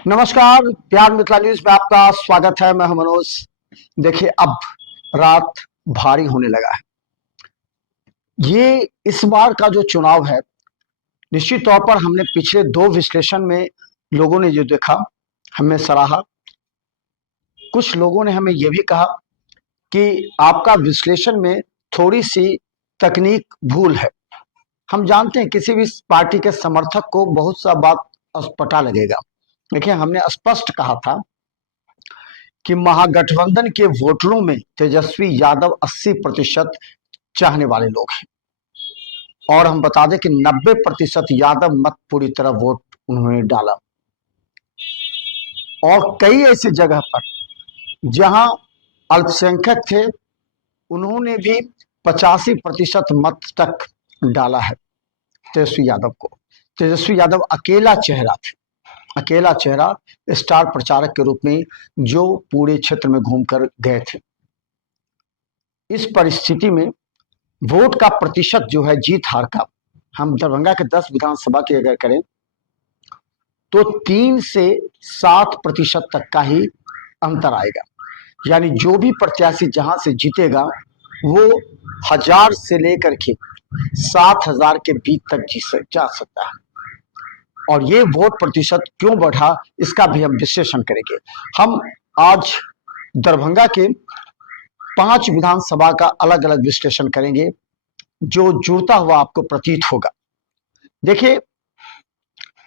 नमस्कार, प्यार मिथिला न्यूज में आपका स्वागत है। मैं हूं मनोज। देखिए, अब रात भारी होने लगा है। ये इस बार का जो चुनाव है, निश्चित तौर पर हमने पिछले दो विश्लेषण में लोगों ने जो देखा, हमें सराहा। कुछ लोगों ने हमें यह भी कहा कि आपका विश्लेषण में थोड़ी सी तकनीक भूल है। हम जानते हैं किसी भी पार्टी के समर्थक को बहुत सा बात पता लगेगा। देखिए, हमने स्पष्ट कहा था कि महागठबंधन के वोटरों में तेजस्वी यादव 80% चाहने वाले लोग हैं, और हम बता दें कि 90% यादव मत पूरी तरह वोट उन्होंने डाला। और कई ऐसी जगह पर जहां अल्पसंख्यक थे, उन्होंने भी 85% मत तक डाला है तेजस्वी यादव को। तेजस्वी यादव अकेला चेहरा थे, अकेला चेहरा स्टार प्रचारक के रूप में जो पूरे क्षेत्र में घूमकर गए थे। इस परिस्थिति में वोट का प्रतिशत जो है, जीत हार का, हम दरभंगा के 10 विधानसभा की अगर करें तो 3 से 7% तक का ही अंतर आएगा। यानी जो भी प्रत्याशी जहां से जीतेगा वो 1000 से लेकर के 7000 के बीच तक जा सकता है। और ये वोट प्रतिशत क्यों बढ़ा, इसका भी हम विश्लेषण करेंगे। हम आज दरभंगा के 5 विधानसभा का अलग अलग विश्लेषण करेंगे, जो जुड़ता हुआ आपको प्रतीत होगा। देखिए,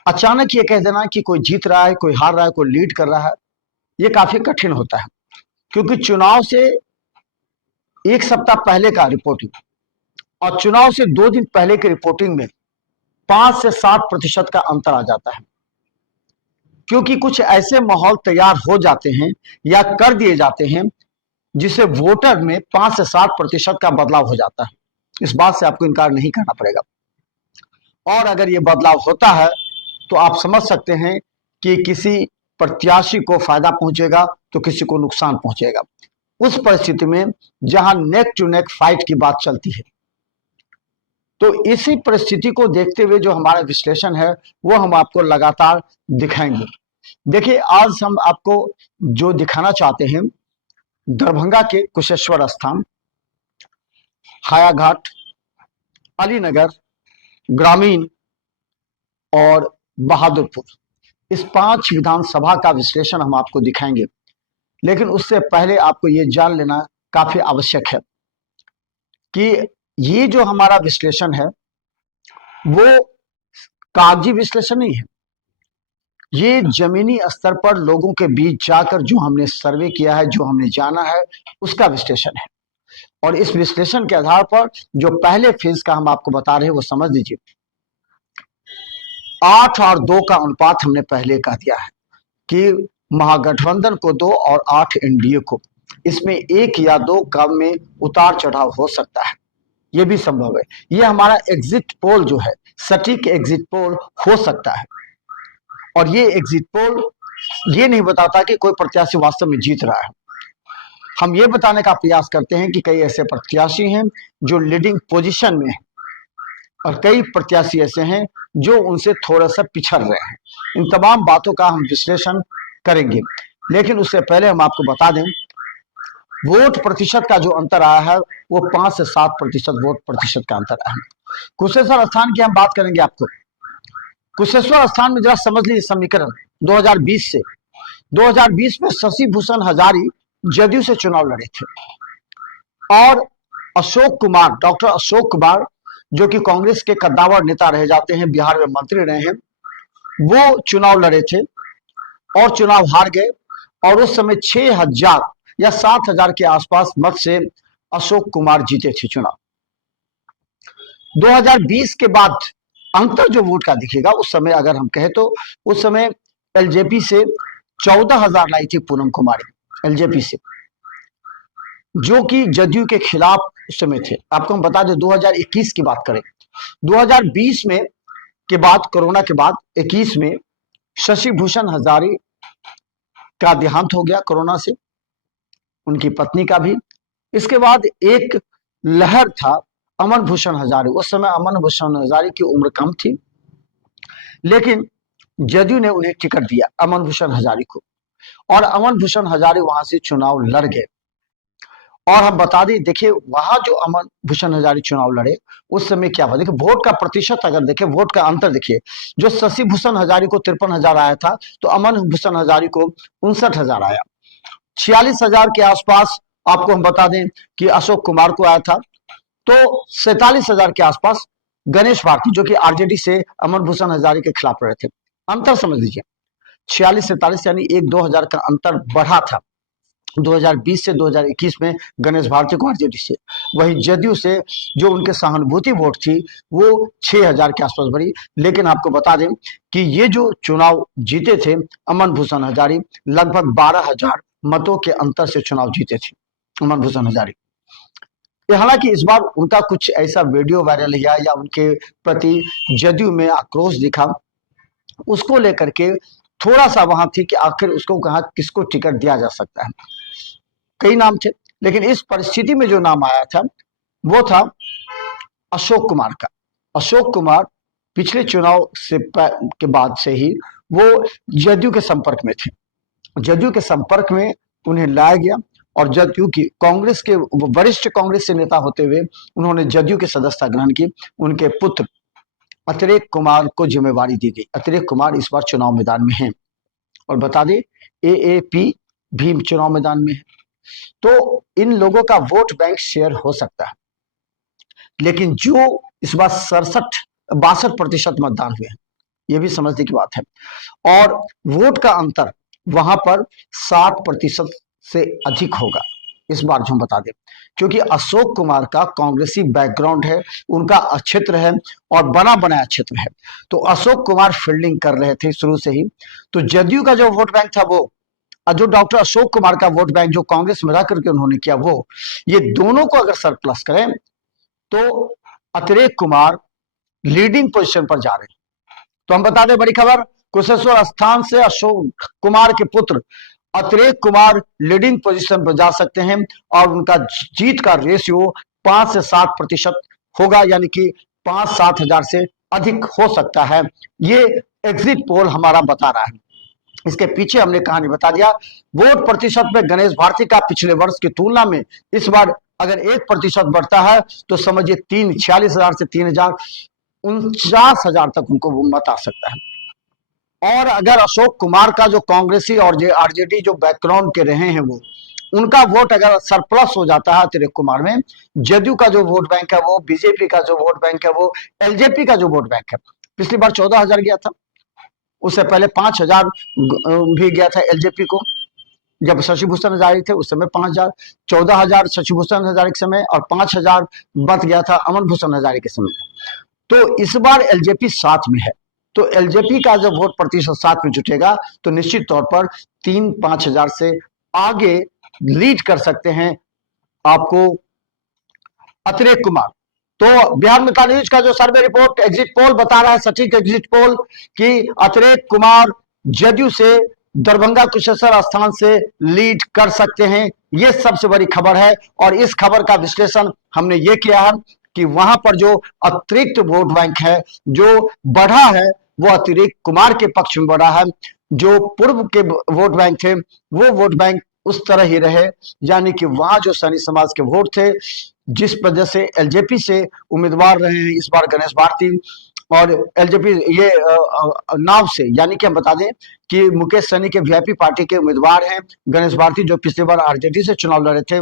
अचानक ये कह देना कि कोई जीत रहा है, कोई हार रहा है, कोई लीड कर रहा है, ये काफी कठिन होता है, क्योंकि चुनाव से एक सप्ताह पहले का रिपोर्टिंग और चुनाव से 2 दिन पहले की रिपोर्टिंग में 5 से 7% का अंतर आ जाता है। क्योंकि कुछ ऐसे माहौल तैयार हो जाते हैं या कर दिए जाते हैं जिसे वोटर में 5 से 7% का बदलाव हो जाता है। इस बात से आपको इनकार नहीं करना पड़ेगा। और अगर ये बदलाव होता है तो आप समझ सकते हैं कि किसी प्रत्याशी को फायदा पहुंचेगा तो किसी को नुकसान पहुंचेगा। उस परिस्थिति में जहां नेक टू नेक फाइट की बात चलती है, तो इसी परिस्थिति को देखते हुए जो हमारा विश्लेषण है वो हम आपको लगातार दिखाएंगे। देखिए, आज हम आपको जो दिखाना चाहते हैं, दरभंगा के कुशेश्वर स्थान, हायाघाट, अलीनगर, ग्रामीण और बहादुरपुर, इस 5 विधानसभा का विश्लेषण हम आपको दिखाएंगे। लेकिन उससे पहले आपको ये जान लेना काफी आवश्यक है कि ये जो हमारा विश्लेषण है वो कागजी विश्लेषण नहीं है। ये जमीनी स्तर पर लोगों के बीच जाकर जो हमने सर्वे किया है, जो हमने जाना है, उसका विश्लेषण है। और इस विश्लेषण के आधार पर जो पहले फेज का हम आपको बता रहे हैं वो समझ लीजिए। 8 और 2 का अनुपात हमने पहले कह दिया है कि महागठबंधन को 2 और 8 एनडीए को, इसमें 1 या 2 कम में उतार चढ़ाव हो सकता है, ये भी संभव है। ये हमारा एग्जिट पोल जो है, सटीक एग्जिट पोल हो सकता है। और ये एग्जिट पोल ये नहीं बताता कि कोई प्रत्याशी वास्तव में जीत रहा है। हम ये बताने का प्रयास करते हैं कि कई ऐसे प्रत्याशी हैं जो लीडिंग पोजीशन में हैं और कई प्रत्याशी ऐसे हैं जो उनसे थोड़ा सा पिछड़ रहे हैं। इन तमाम बातों का हम विश्लेषण करेंगे। लेकिन उससे पहले हम आपको बता दें, वोट प्रतिशत का जो अंतर आया है वो 5 से 7% वोट प्रतिशत का अंतर आया है। कुशेश्वर स्थान की हम बात करेंगे आपको। कुशेश्वर स्थान में जरा समझ लीजिए समीकरण 2020 से। 2020 में शशि भूषण हजारी जदयू से चुनाव लड़े थे और अशोक कुमार, डॉक्टर अशोक कुमार, जो कि कांग्रेस के कद्दावर नेता रह जाते हैं, बिहार में मंत्री रहे हैं, वो चुनाव लड़े थे और चुनाव हार गए। और उस समय 6000 या 7000 के आसपास मत से अशोक कुमार जीते थे चुनाव। 2020 के बाद अंतर जो वोट का दिखेगा, उस समय अगर हम कहें तो उस समय एलजेपी से 14000 लाई थी पूनम कुमारी, एलजेपी से, जो कि जदयू के खिलाफ उस समय थे। आपको हम बता दें 2021 की बात करें, 2020 में के बाद, कोरोना के बाद 21 में शशि भूषण हजारी का देहांत हो गया कोरोना से, उनकी पत्नी का भी। इसके बाद एक लहर था अमन भूषण हजारी। उस समय अमन भूषण हजारी की उम्र कम थी, लेकिन जदयू ने उन्हें टिकट दिया, अमन भूषण हजारी को, और अमन भूषण हजारी वहां से चुनाव लड़ गए। और हम बता दें, देखिए वहां जो अमन भूषण हजारी चुनाव लड़े उस समय क्या हुआ, देखिए वोट का प्रतिशत अगर देखें, वोट का अंतर देखिए, जो शशि भूषण हजारी को 53,000 आया था, तो अमन भूषण हजारी को 59,000 आया। 46,000 के आसपास आपको हम बता दें कि अशोक कुमार को आया था। तो 47,000 के आसपास गणेश भारती, जो कि आरजेडी से अमन भूषण हजारी के खिलाफ रहे थे। अंतर समझ लीजिए, 46-47 यानी 1-2 हजार का अंतर बढ़ा था 2020 से 2021 में गणेश भारती को आरजेडी से। वही जदयू से जो उनके सहानुभूति वोट थी वो 6,000 के आसपास बढ़ी। लेकिन आपको बता दें कि ये जो चुनाव जीते थे अमन भूषण हजारी, लगभग 12,000 मतों के अंतर से चुनाव जीते थे अमन भूषण हजारी। हालांकि इस बार उनका कुछ ऐसा वीडियो वायरल हुआ या उनके प्रति जदयू में आक्रोश दिखा, उसको लेकर के थोड़ा सा वहां थी कि आखिर उसको कहा किसको टिकट दिया जा सकता है। कई नाम थे, लेकिन इस परिस्थिति में जो नाम आया था वो था अशोक कुमार का। अशोक कुमार पिछले चुनाव से के बाद से ही वो जदयू के संपर्क में थे। जदयू के संपर्क में उन्हें लाया गया और जदयू की कांग्रेस के वरिष्ठ कांग्रेस से नेता होते हुए उन्होंने जदयू की सदस्यता ग्रहण की। उनके पुत्र अतिरेक कुमार को जिम्मेवारी दी गई। अतिरेक कुमार इस बार चुनाव मैदान में हैं और बता दें एएपी भी चुनाव मैदान में है। तो इन लोगों का वोट बैंक शेयर हो सकता है, लेकिन जो इस बार 62% मतदान हुए हैं, यह भी समझने की बात है। और वोट का अंतर वहां पर 60% से अधिक होगा इस बार, जो हम बता दें, क्योंकि अशोक कुमार का कांग्रेसी बैकग्राउंड है, उनका क्षेत्र है और बना बनाया क्षेत्र है। तो अशोक कुमार फील्डिंग कर रहे थे शुरू से ही। तो जदयू का जो वोट बैंक था वो, जो डॉक्टर अशोक कुमार का वोट बैंक जो कांग्रेस में रह करके उन्होंने किया, वो ये दोनों को अगर सरप्लस करें तो अतिरेक कुमार लीडिंग पोजीशन पर जा रहे हैं। तो हम बता दें बड़ी खबर, कुशेश्वर स्थान से अशोक कुमार के पुत्र अतिरेक कुमार लीडिंग पोजीशन पर जा सकते हैं और उनका जीत का रेशियो 5 से 7% होगा, यानी कि 5-7 हजार से अधिक हो सकता है। ये एग्जिट पोल हमारा बता रहा है। इसके पीछे हमने कहानी बता दिया। वोट प्रतिशत में गणेश भारती का पिछले वर्ष की तुलना में इस बार अगर 1% बढ़ता है तो समझिए 46,000 से 3,49,000 तक उनको मत आ सकता है। और अगर अशोक कुमार का जो कांग्रेसी और आरजेडी जो बैकग्राउंड के रहे हैं वो, उनका वोट अगर सरप्लस हो जाता है अतिरेक कुमार में, जदयू का जो वोट बैंक है वो, बीजेपी का जो वोट बैंक है वो, एलजेपी का जो वोट बैंक है, पिछली बार 14,000 गया था, उससे पहले 5,000 भी गया था एलजेपी को जब शशि भूषण हजारी थे, उस समय 5,000, 14,000 शशि भूषण हजारी के समय और 5,000 बच गया था अमन भूषण हजारी के समय। तो इस बार एलजेपी साथ में है, तो एलजेपी का जब वोट प्रतिशत साथ में जुटेगा तो निश्चित तौर पर 3-5 हजार से आगे लीड कर सकते हैं आपको अतिरेक कुमार। तो बिहार मितान न्यूज का जो सर्वे रिपोर्ट एग्जिट पोल बता रहा है, सटीक एग्जिट पोल, कि अतिरेक कुमार जदयू से दरभंगा कुशेश्वर स्थान से लीड कर सकते हैं। यह सबसे बड़ी खबर है और इस खबर का विश्लेषण हमने ये किया है कि वहां पर जो अतिरिक्त वोट बैंक है जो बढ़ा है वो अतिरिक्त कुमार के पक्ष में बढ़ा है। जो पूर्व के वोट बैंक थे वो वोट बैंक उस तरह ही रहे, यानी कि वहां जो सैनी समाज के वोट थे, जिस वजह से एलजेपी से उम्मीदवार रहे हैं इस बार गणेश भारती, और एलजेपी ये नाव से, यानी कि हम बता दें कि मुकेश सहनी के वीआईपी पार्टी के उम्मीदवार हैं गणेश भारती, जो पिछली बार आरजेडी से चुनाव लड़े थे।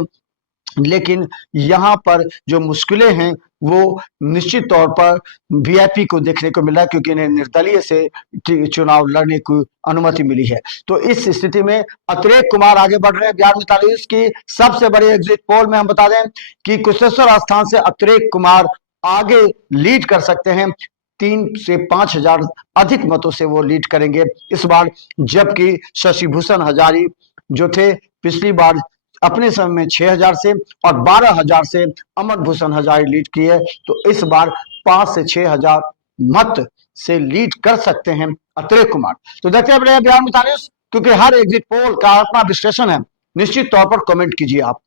लेकिन यहाँ पर जो मुश्किलें हैं वो निश्चित तौर पर वीआईपी को देखने को मिला, क्योंकि इन्हें निर्दलीय से चुनाव लड़ने की अनुमति मिली है। तो इस स्थिति में अतिरेक कुमार आगे बढ़ रहे हैं। बिहार में 40 की सबसे बड़ी एग्जिट पोल में हम बता दें कि कुशेश्वर स्थान से अतिरेक कुमार आगे लीड कर सकते हैं, 3 से 5 हजार अधिक मतों से वो लीड करेंगे इस बार, जबकि शशि भूषण हजारी जो थे पिछली बार अपने समय में 6,000 से और 12,000 से अमन भूषण हजारी लीड किए, तो इस बार 5 से 6,000 मत से लीड कर सकते हैं अतिरेक कुमार। तो देखते हैं बिहार मितान न्यूज, क्योंकि हर एग्जिट पोल का अपना विश्लेषण है। निश्चित तौर पर कमेंट कीजिए, आप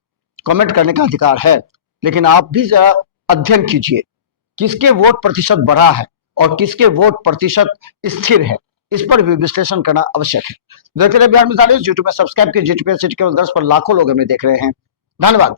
कमेंट करने का अधिकार है, लेकिन आप भी जरा अध्ययन कीजिए किसके वोट प्रतिशत बढ़ा है और किसके वोट प्रतिशत स्थिर है। इस पर भी विश्लेषण करना आवश्यक है। देखते रहिए बिहार मिसाल यूट्यूब में सब्सक्राइब कीजिए। यूट्यूब पर लाखों लोग हमें देख रहे हैं। धन्यवाद।